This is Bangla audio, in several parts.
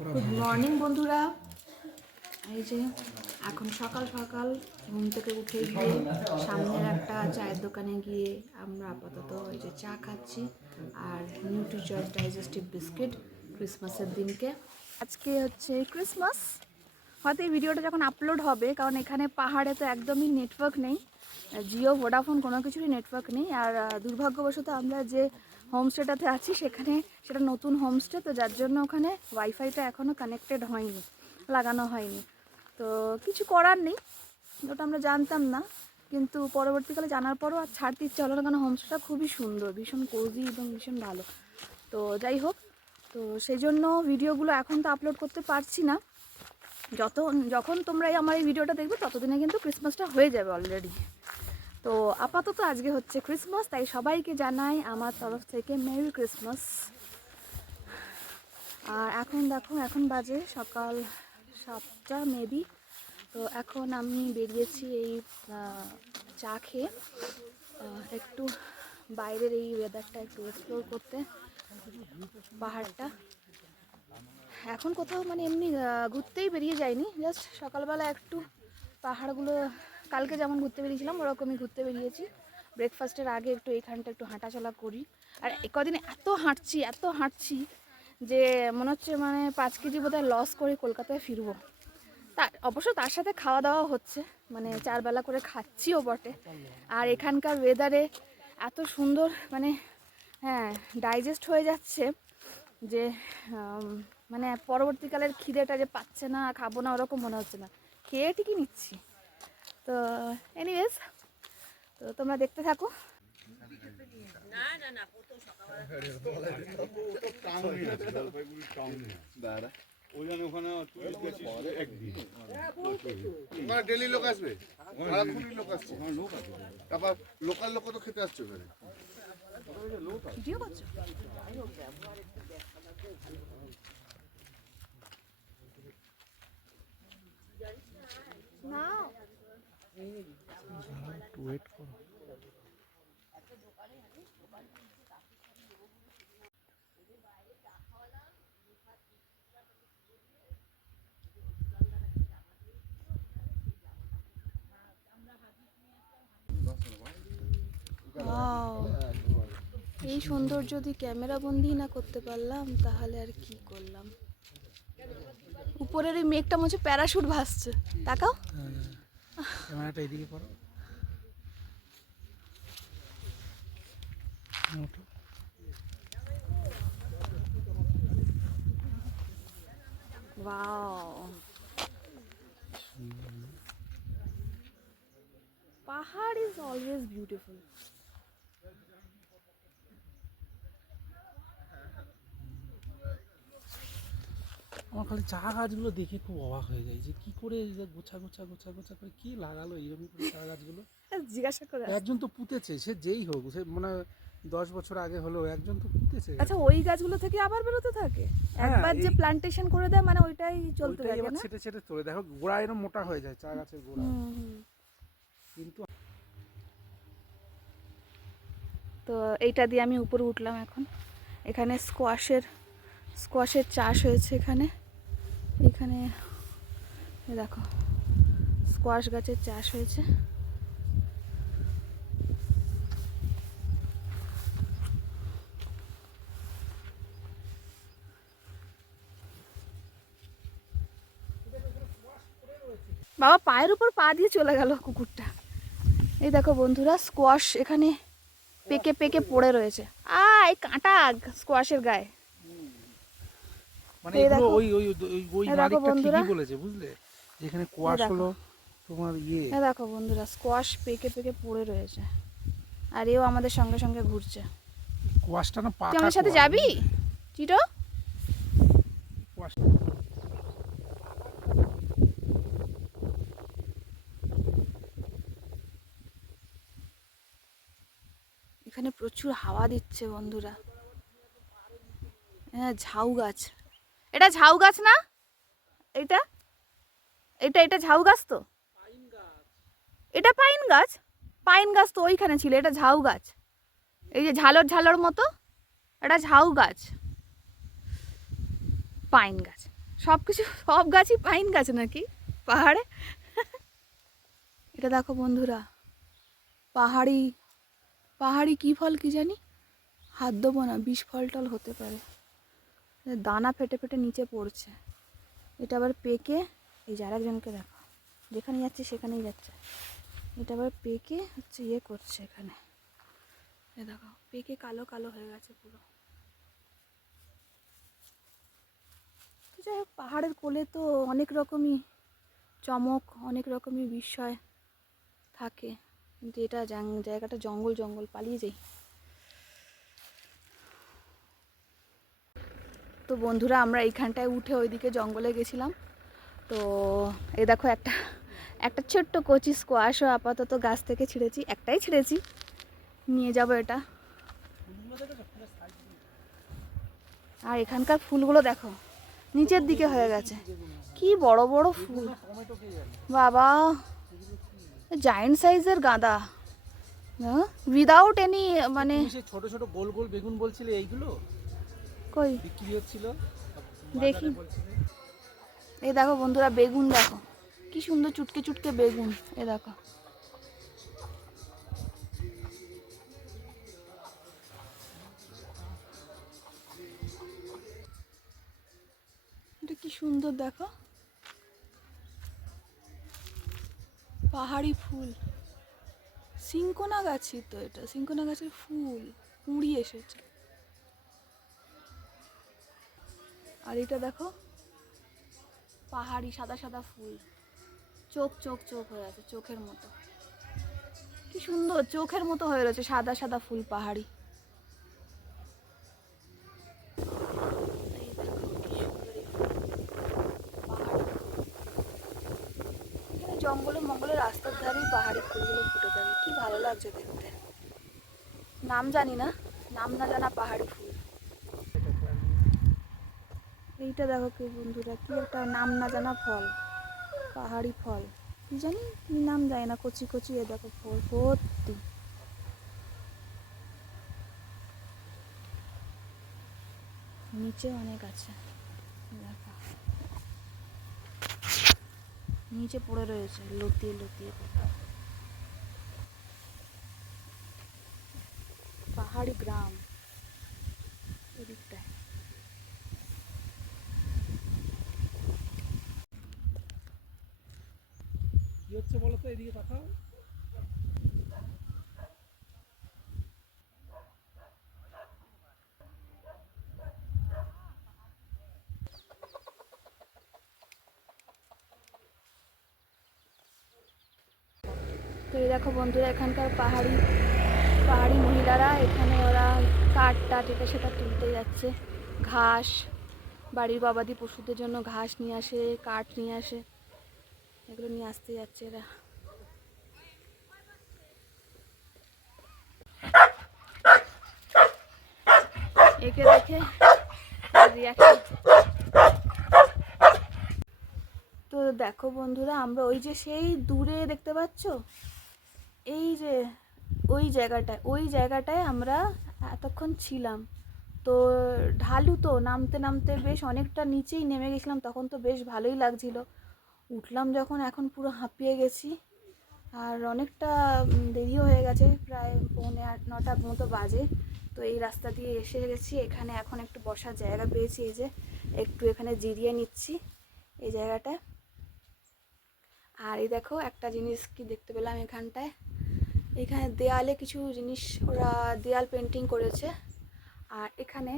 গুড মর্নিং বন্ধুরা। এই যে এখন সকাল সকাল ঘুম থেকে উঠে গিয়ে সামনের একটা চায়ের দোকানে গিয়ে আমরা আপাতত ওই যে চা খাচ্ছি আর নিউট্রি চয়েস ডাইজেস্টিভ বিস্কিট ক্রিসমাসের দিনকে। আজকে হচ্ছে ক্রিসমাস হয়তো এই ভিডিওটা যখন আপলোড হবে কারণ এখানে পাহাড়ে তো একদমই নেটওয়ার্ক নেই। জিও ভোডাফোন কোনো কিছুরই নেটওয়ার্ক নেই। আর দুর্ভাগ্যবশত আমরা যে হোমস্টেটাতে আছি, সেখানে সেটা নতুন হোমস্টে, তো যার জন্য ওখানে ওয়াইফাইটা এখনও কানেক্টেড হয়নি, লাগানো হয়নি। তো কিছু করার নেই, ওটা আমরা জানতাম না, কিন্তু পরবর্তীকালে জানার পরও আর ছাড়তে ইচ্ছে হলো না কারণ হোমস্টেটা খুবই সুন্দর, ভীষণ কোজি এবং ভীষণ ভালো। তো যাই হোক, তো সেই জন্য ভিডিওগুলো এখন তো আপলোড করতে পারছি না। যত যখন তোমরা আমার এই ভিডিওটা দেখবে, ততদিনে কিন্তু ক্রিসমাসটা হয়ে যাবে অলরেডি তো আপাতত আজকে হচ্ছে ক্রিসমাস তাই সবাইকে জানাই আমার তরফ থেকে মেরি ক্রিসমাস আর এখন দেখো, এখন বাজে সকাল সাতটা মেবি তো এখন আমি বেরিয়েছি এই চা খেয়ে। একটু বাইরের এই ওয়েদারটা একটু এক্সপ্লোর করতে, পাহাড়টা। এখন কোথাও মানে এমনি ঘুরতেই বেরিয়ে যায়নি জাস্ট সকালবেলা একটু পাহাড়গুলো কালকে যেমন ঘুরতে বেরিয়েছিলাম, ওরকমই ঘুরতে বেরিয়েছি। ব্রেকফাস্টের আগে একটু এইখানটা একটু হাঁটাচলা করি। আর কদিন এত হাঁটছি এত হাঁটছি যে মনে হচ্ছে মানে পাঁচ কেজি বোধহয় লস করে কলকাতায় ফিরবো। তা, অবশ্য তার সাথে খাওয়া দাওয়া হচ্ছে মানে চারবেলা করে খাচ্ছিও বটে। আর এখানকার ওয়েদারে এত সুন্দর মানে হ্যাঁ ডাইজেস্ট হয়ে যাচ্ছে যে মানে পরবর্তীকালের খিদেটা যে পাচ্ছে না, খাব না, ওরকম মনে হচ্ছে না। খেয়ে ঠিকই নিচ্ছি। তো এনিওয়েজ তো তোমরা দেখতে থাকো। লোকাল লোক তো খেতে আসছে ওখানে। ভিডিও করছ? না Wow. এই সৌন্দর্য যদি ক্যামেরা বন্দি না করতে পারলাম, তাহলে আর কি করলাম? উপরের এই মেঘটা মনে হচ্ছে প্যারাশুট ভাসছে। তাকাও। ক্যামেরাটা এদিকে করো। পাহাড় ইজ অলওয়েজ বিউটিফুল আমার খালি চা গাছগুলো দেখে খুব অবাক হয়ে যায় যে কি করে গোছা গোছা গোছা গোছা করে কি লাগালো এইরকম করে চা গাছগুলো? জিজ্ঞাসা করে একজন তো পুঁতেছে সে যেই হোক সে মানে দশ বছর আগে হলো একজন তো পুঁতেছে। আচ্ছা ওই গাছগুলো থেকে আবার বেরোতে থাকে? হ্যাঁ, একবার যে প্লান্টেশন করে দেয় মানে ওইটাই চলতে থাকে না? ছেটে ছেটে তোলে। দেখো গোড়া এরকম মোটা হয়ে যায় চা গাছের গোড়া। কিন্তু তো এইটা দিয়ে আমি উপরে উঠলাম এখন। এখানে স্কোয়াশের স্কোয়াশের চাষ হয়েছে এখানে। এখানে দেখো স্কোয়াশ গাছের চাষ হয়েছে। বাবা, পায়ের উপর পা দিয়ে চলে গেল কুকুরটা। এই দেখো বন্ধুরা স্কোয়াশ এখানে পেকে পেকে পড়ে রয়েছে। আয় কাঁটা স্কোয়াশের গায়ে। মানে এগুলো ওই ওই ওই মালিকটা ঠিকই বলেছে বুঝলে? যেখানে কোয়াশ হলো তোমার ইয়ে। হ্যাঁ দেখো বন্ধুরা স্কোয়াশ পেকে পেকে পড়ে রয়েছে। আর এও আমাদের সঙ্গে সঙ্গে ঘুরছে। কোয়াশটা না পাকা আমার সাথে যাবি? চিটো? এখানে প্রচুর হাওয়া দিচ্ছে বন্ধুরা। হ্যাঁ ঝাউ গাছ। এটা ঝাউ গাছ না? এটা? এটা এটা ঝাউ গাছ তো? এটা পাইন গাছ? পাইন গাছ তো ওইখানে ছিল, এটা ঝাউ গাছ। এই যে ঝালর ঝালর মতো, এটা ঝাউ গাছ। পাইন গাছ। সব কিছু সব গাছই পাইন গাছ নাকি? পাহাড়ে? এটা দেখো বন্ধুরা, পাহাড়ি পাহাড়ি কি ফল কি জানি? হাত দেবো না, বিষ ফল টল হতে পারে। দানা ফেটে ফেটে নিচে পড়ছে। এটা আবার পেকে এই যে আরেকজনকে দেখো। যেখানে যাচ্ছে সেখানেই যাচ্ছে। এটা আবার পেকে হচ্ছে ইয়ে করছে এখানে। এ দেখো, পেকে কালো কালো হয়ে গেছে পুরো। যাই হোক, পাহাড়ের কোলে তো অনেক রকমই চমক, অনেক রকমই বিষয় থাকে। কিন্তু এটা জায়গাটা জঙ্গল জঙ্গল পালিয়ে যাই। তো বন্ধুরা, আমরা এইখানটায় উঠে ওইদিকে জঙ্গলে গেছিলাম। তো এই দেখো একটা একটা ছোট্ট কচি স্কোয়াশও আপাতত গাছ থেকে ছিঁড়েছি, একটাই ছিঁড়েছি। নিয়ে যাব এটা। আর এখানকার ফুলগুলো দেখো, নিচের দিকে হয়ে গেছে। কি বড় বড় ফুল। বাবা জায়েন্ট সাইজের গাঁদা। উইদাউট এনি মানে ছোট ছোট গোল গোল বেগুন বলছিলে এইগুলো? কই? বিক্রি হচ্ছিল। দেখি। এই দেখো বন্ধুরা বেগুন দেখো। কি সুন্দর চুটকে চুটকে বেগুন এ দেখো। এটা কি সুন্দর দেখো। পাহাড়ি ফুল। সিঙ্কোনা গাছই তো এটা সিঙ্কোনা গাছের ফুল কুঁড়ি এসেছে। আর এটা দেখো, পাহাড়ি সাদা সাদা ফুল। চোখ চোখ চোখ হয়ে আছে, চোখের মতো। কি সুন্দর, চোখের মতো হয়ে রয়েছে সাদা সাদা ফুল পাহাড়ি। জঙ্গলে মঙ্গলে রাস্তার ধারেই পাহাড়ি ফুলগুলো ফুটে থাকে। কি ভালো লাগছে দেখতে। নাম জানি না, নাম না জানা পাহাড়ি ফুল। এইটা দেখো কি বন্ধুরা, কি একটা নাম না জানা ফল, পাহাড়ি ফল। কি জানি, কি নাম যায় না, কচি কচি এ দেখো ফল ভর্তি নিচে অনেক আছে, দেখো। নিচে পড়ে রয়েছে, লতিয়ে লতিয়ে। পাহাড়ি গ্রাম। কি হচ্ছে তো, এদিকে তাকাও। এই দেখো বন্ধুরা, এখানকার পাহাড়ি পাহাড়ি মহিলারা, এখানে ওরা কাঠ টাট এটা সেটা তুলতে যাচ্ছে। ঘাস, বাড়ির গবাদি পশুদের জন্য ঘাস নিয়ে আসে, কাঠ নিয়ে আসে। এগুলো নিয়ে আসতে যাচ্ছে এরা। একে দেখে তো দেখো বন্ধুরা, আমরা ওই যে সেই দূরে দেখতে পাচ্ছ? এই যে ওই জায়গাটায় ওই জায়গাটায় আমরা এতক্ষণ ছিলাম। তো ঢালু তো নামতে নামতে বেশ অনেকটা নিচেই নেমে গেছিলাম, তখন তো বেশ ভালোই লাগছিল। উঠলাম যখন, এখন পুরো হাঁপিয়ে গেছি। আর অনেকটা দেরিও হয়ে গেছে, প্রায় পৌনে আট, নটা মতো বাজে। তো এই রাস্তা দিয়ে এসে গেছি, এখানে এখন একটু বসার জায়গা পেয়েছি, এই যে একটু এখানে জিরিয়ে নিচ্ছি, এই জায়গাটায় আর এই দেখো, একটা জিনিস কি দেখতে পেলাম এখানটায়। এখানে দেয়ালে কিছু জিনিস, ওরা দেয়াল পেন্টিং করেছে। আর এখানে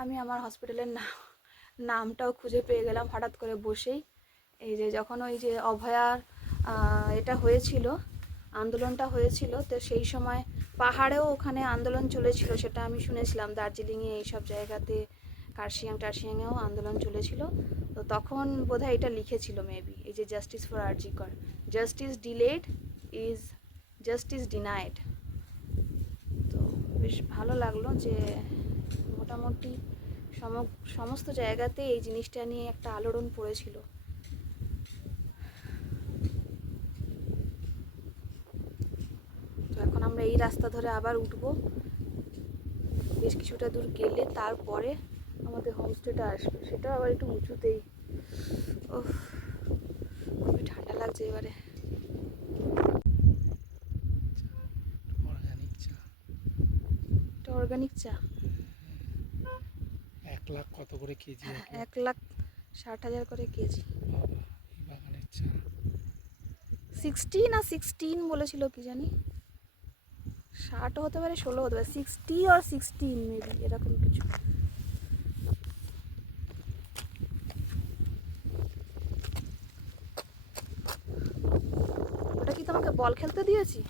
আমি আমার হসপিটালের নাম, নামটাও খুঁজে পেয়ে গেলাম, হঠাৎ করে বসেই। এই যে যখন ওই যে অভয়ার এটা হয়েছিল, আন্দোলনটা হয়েছিল, তো সেই সময় পাহাড়েও ওখানে আন্দোলন চলেছিল, সেটা আমি শুনেছিলাম। দার্জিলিংয়ে এইসব জায়গাতে কার্শিয়াং টার্শিয়াংয়েও আন্দোলন চলেছিল। তো তখন বোধহয় এটা লিখেছিল মেবি এই যে justice for RG Kar justice delayed is justice denied তো বেশ ভালো লাগল যে মোটামুটি সম সমস্ত জায়গাতে এই জিনিসটা নিয়ে একটা আলোড়ন পড়েছিল তো এখন আমরা এই রাস্তা ধরে আবার উঠবো। বেশ কিছুটা দূর গেলে তারপরে আমাদের হোমস্টেটা আসবে। সেটা আবার একটু উঁচুতেই। ও খুবই ঠান্ডা লাগছে এবারে। অর্গানিক চা। এটা অর্গানিক চা? এক লাখ কত করে কেজি এক লাখ? ষাট হাজার করে কেজি। বাগানের চা। সিক্সটি না সিক্সটিন বলেছিল কি জানি? ষাটও হতে পারে, ষোলো হতে পারে সিক্সটি আর সিক্সটিন মেবি এরকম কিছু। ওটা কি তোমাকে বল খেলতে দিয়েছি?